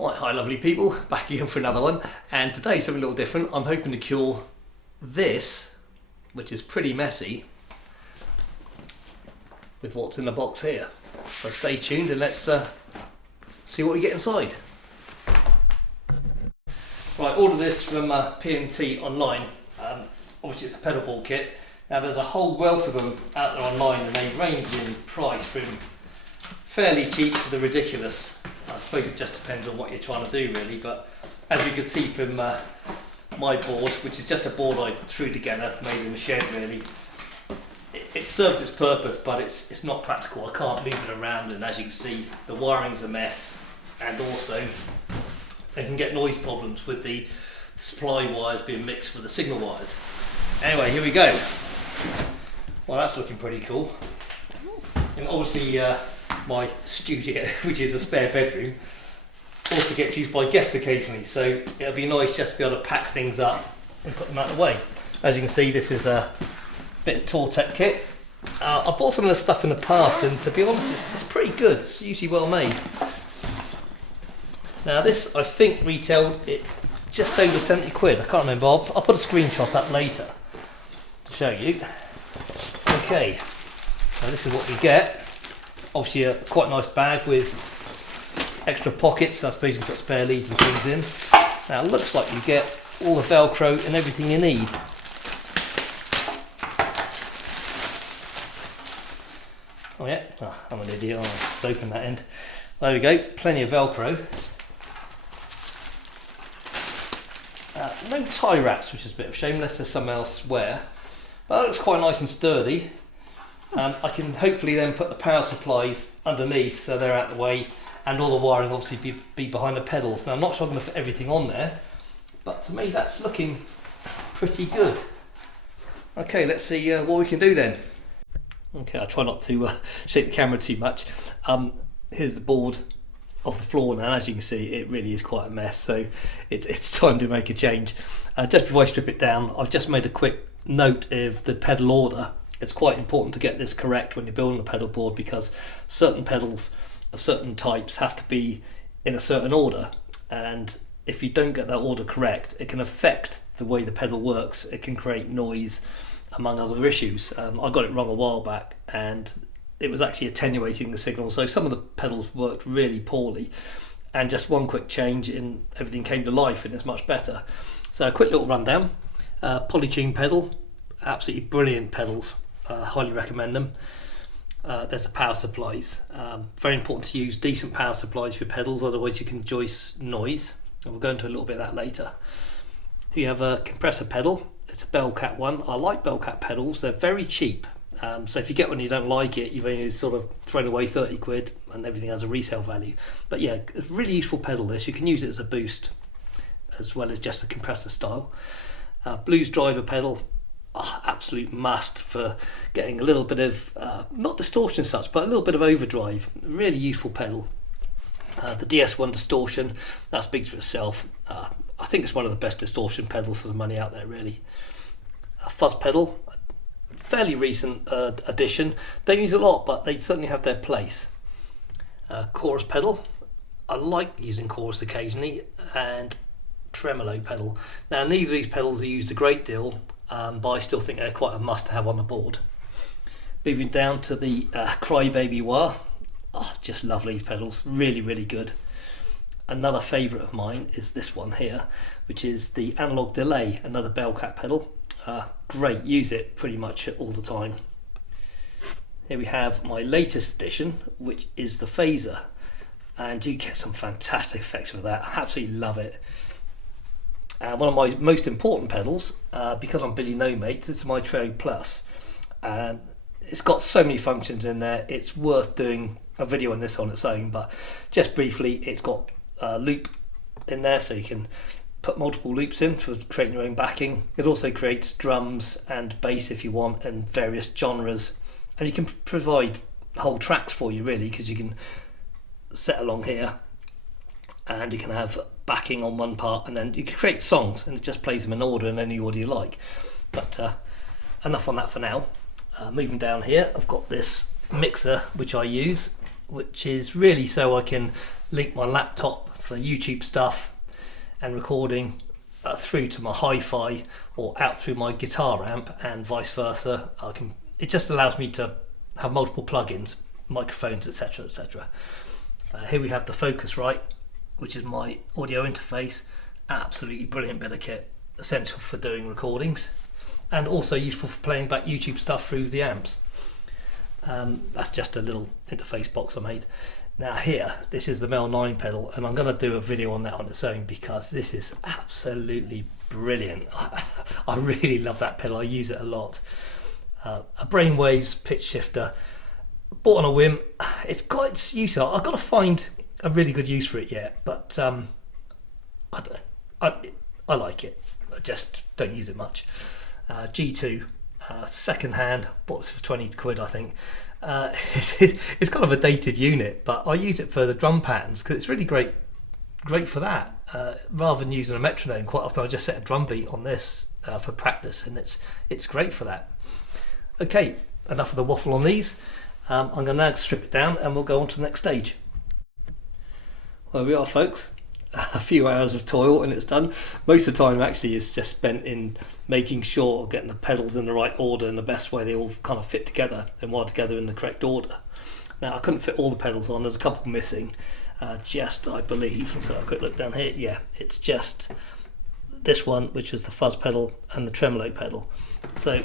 Right, hi lovely people, back again for another one, and today something a little different. I'm hoping to cure this, which is pretty messy, with what's in the box here. So stay tuned and let's see what we get inside. Right, ordered this from P&T online. Obviously it's a pedal board kit. Now there's a whole wealth of them out there online and they range in price from fairly cheap to the ridiculous. I suppose it just depends on what you're trying to do really, but as you can see from my board, which is just a board I threw together, made in the shed really, it served its purpose, but it's not practical. I can't move it around, and as you can see the wiring's a mess, and also they can get noise problems with the supply wires being mixed with the signal wires. Anyway, here we go. Well, that's looking pretty cool. And obviously my studio, which is a spare bedroom, also gets used by guests occasionally, so it'll be nice just to be able to pack things up and put them out of the way. As you can see, this is a bit of Tortec kit. I bought some of this stuff in the past, and to be honest, it's pretty good. It's usually well made. Now this, I think, retailed it just over 70 quid. I can't remember. I'll put a screenshot up later to show you. Okay, so this is what we get. Obviously a quite nice bag with extra pockets, so I suppose you can put spare leads and things in. Now it looks like you get all the Velcro and everything you need. Oh yeah, oh, I'm an idiot. Let's open that end. There we go, plenty of Velcro. No tie wraps, which is a bit of a shame, unless there's some elsewhere. But that looks quite nice and sturdy. I can hopefully then put the power supplies underneath so they're out of the way, and all the wiring obviously be behind the pedals. Now I'm not sure I'm going to fit everything on there, but to me that's looking pretty good. Okay, let's see what we can do then. Okay, I'll try not to shake the camera too much. Here's the board off the floor now, and as you can see it really is quite a mess, so it's time to make a change. Just before I strip it down, I've just made a quick note of the pedal order. It's quite important to get this correct when you're building a pedal board, because certain pedals of certain types have to be in a certain order, and if you don't get that order correct, it can affect the way the pedal works. It can create noise, among other issues. I got it wrong a while back, and it was actually attenuating the signal, so some of the pedals worked really poorly, and just one quick change and everything came to life and it's much better. So a quick little rundown. Polytune pedal, absolutely brilliant pedals. Highly recommend them. There's the power supplies. Very important to use decent power supplies for pedals, otherwise you can joist noise, and we'll go into a little bit of that later. You have a compressor pedal. It's a Bellcat one. I like Bellcat pedals, they're very cheap. So if you get one and you don't like it, you've only sort of thrown away 30 quid and everything has a resale value. But yeah, it's a really useful pedal this. You can use it as a boost as well as just a compressor style. Blues driver pedal. Absolute must for getting a little bit of not distortion as such, but a little bit of overdrive. Really useful pedal. The DS1 distortion, that speaks for itself. I think it's one of the best distortion pedals for the money out there really. A fuzz pedal, fairly recent addition. Don't use a lot, but they certainly have their place. Chorus pedal, I like using chorus occasionally, and tremolo pedal. Now neither of these pedals are used a great deal, but I still think they're quite a must to have on the board. Moving down to the Crybaby wah. Just love these pedals, really good. Another favourite of mine is this one here, which is the Analog Delay, another Bellcat pedal. Great, use it pretty much all the time. Here we have my latest addition, which is the phaser, and you get some fantastic effects with that. I absolutely love it. One of my most important pedals, because I'm Billy No Mates, is my Trio Plus, and it's got so many functions in there. It's worth doing a video on this on its own, but just briefly, it's got a loop in there, so you can put multiple loops in for creating your own backing. It also creates drums and bass if you want, and various genres, and you can provide whole tracks for you really, because you can set along here and you can have backing on one part, and then you can create songs and it just plays them in order in any order you like. But enough on that for now. Moving down here, I've got this mixer which I use, which is really so I can link my laptop for YouTube stuff and recording through to my hi-fi or out through my guitar amp, and vice versa. It just allows me to have multiple plugins, microphones, etc, etc. Here we have the Focusrite, which is my audio interface. Absolutely brilliant bit of kit, essential for doing recordings and also useful for playing back YouTube stuff through the amps. That's just a little interface box I made. Now here, this is the Mel 9 pedal, and I'm going to do a video on that on its own because this is absolutely brilliant. I really love that pedal, I use it a lot. A Brainwaves pitch shifter, bought on a whim. It's got its use. I've got to find a really good use for it yet, but I don't know. I like it. I just don't use it much. G2, second hand, bought this for 20 quid I think. It's kind of a dated unit, but I use it for the drum patterns because it's really great for that. Rather than using a metronome, quite often I just set a drum beat on this for practice, and it's great for that. Okay, enough of the waffle on these. I'm going to now strip it down and we'll go on to the next stage. Well, we are, folks. A few hours of toil and it's done. Most of the time actually is just spent in making sure getting the pedals in the right order and the best way they all kind of fit together and wired together in the correct order. Now I couldn't fit all the pedals on, there's a couple missing, just I believe. Let's have a quick look down here. Yeah, it's just this one, which is the fuzz pedal and the tremolo pedal. So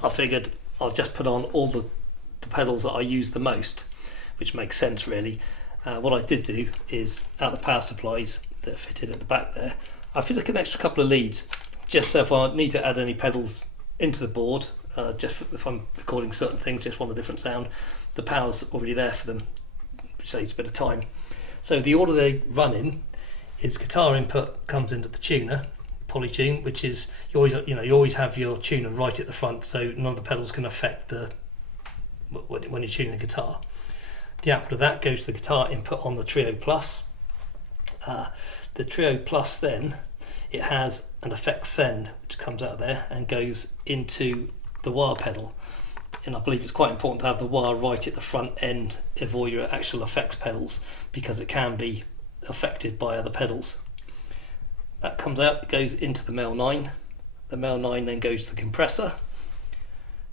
I figured I'll just put on all the pedals that I use the most, which makes sense really. What I did do is, out the power supplies that are fitted at the back there, I fitted an extra couple of leads, just so if I need to add any pedals into the board, just if I'm recording certain things, just want a different sound, the power's already there for them, which saves a bit of time. So the order they run in is guitar input comes into the tuner, polytune, which is you always have your tuner right at the front, so none of the pedals can affect when you're tuning the guitar. The output of that goes to the guitar input on the Trio Plus. The Trio Plus then, it has an effects send which comes out of there and goes into the wah pedal. And I believe it's quite important to have the wah right at the front end of all your actual effects pedals because it can be affected by other pedals. That comes out, it goes into the Mel 9. The Mel 9 then goes to the compressor.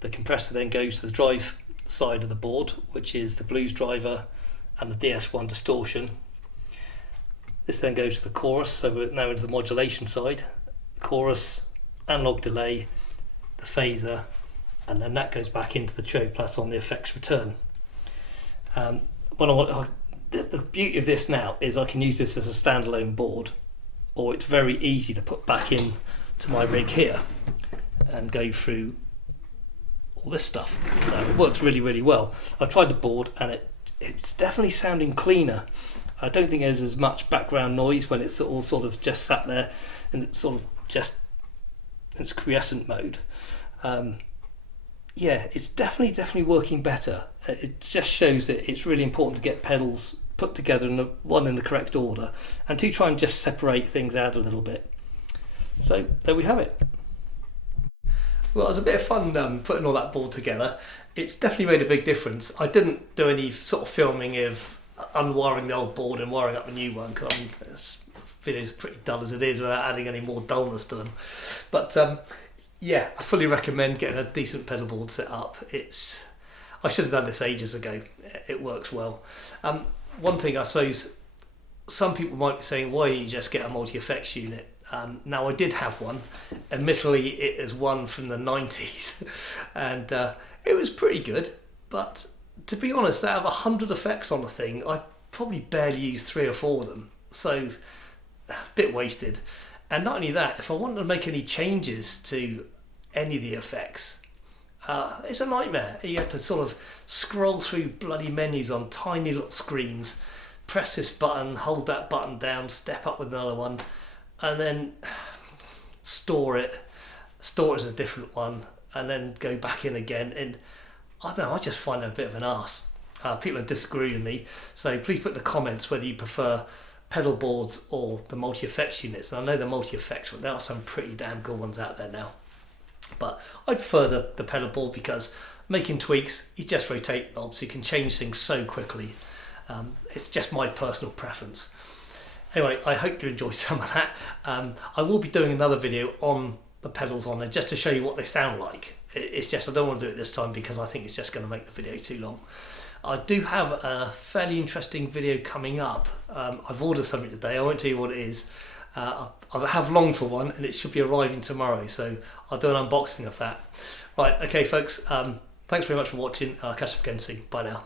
The compressor then goes to the drive side of the board, which is the blues driver and the DS1 distortion. This then goes to the chorus, so we're now into the modulation side. Chorus, analog delay, the phaser, and then that goes back into the Trio Plus on the effects return. The beauty of this now is I can use this as a standalone board, or it's very easy to put back in to my rig here and go through all this stuff. So it works really, really well. I've tried the board and it's definitely sounding cleaner. I don't think there's as much background noise when it's all sort of just sat there and it's sort of just in its quiescent mode. Yeah, it's definitely working better. It just shows that it's really important to get pedals put together in the correct order, and to try and just separate things out a little bit. So there we have it. Well, it was a bit of fun putting all that board together. It's definitely made a big difference. I didn't do any sort of filming of unwiring the old board and wiring up a new one because this video's pretty dull as it is without adding any more dullness to them. But yeah, I fully recommend getting a decent pedal board set up. I should have done this ages ago. It works well. One thing I suppose some people might be saying, why don't you just get a multi-effects unit? Now I did have one. Admittedly, it is one from the 90s and it was pretty good, but to be honest, out of 100 effects on the thing, I probably barely used 3 or 4 of them, so a bit wasted. And not only that, if I wanted to make any changes to any of the effects, it's a nightmare. You have to sort of scroll through bloody menus on tiny little screens, press this button, hold that button down, step up with another one, and then store it as a different one, and then go back in again. And I don't know, I just find it a bit of an arse. People disagree with me, so please put in the comments whether you prefer pedal boards or the multi-effects units. And I know the multi-effects, but there are some pretty damn good ones out there now. But I prefer the pedal board because making tweaks, you just rotate knobs, you can change things so quickly. It's just my personal preference. Anyway, I hope you enjoyed some of that. I will be doing another video on the pedals on there just to show you what they sound like. It's just I don't want to do it this time because I think it's just going to make the video too long. I do have a fairly interesting video coming up. I've ordered something today. I won't tell you what it is. I have longed for one and it should be arriving tomorrow, so I'll do an unboxing of that. Right, okay folks, thanks very much for watching. I'll catch up again soon. Bye now.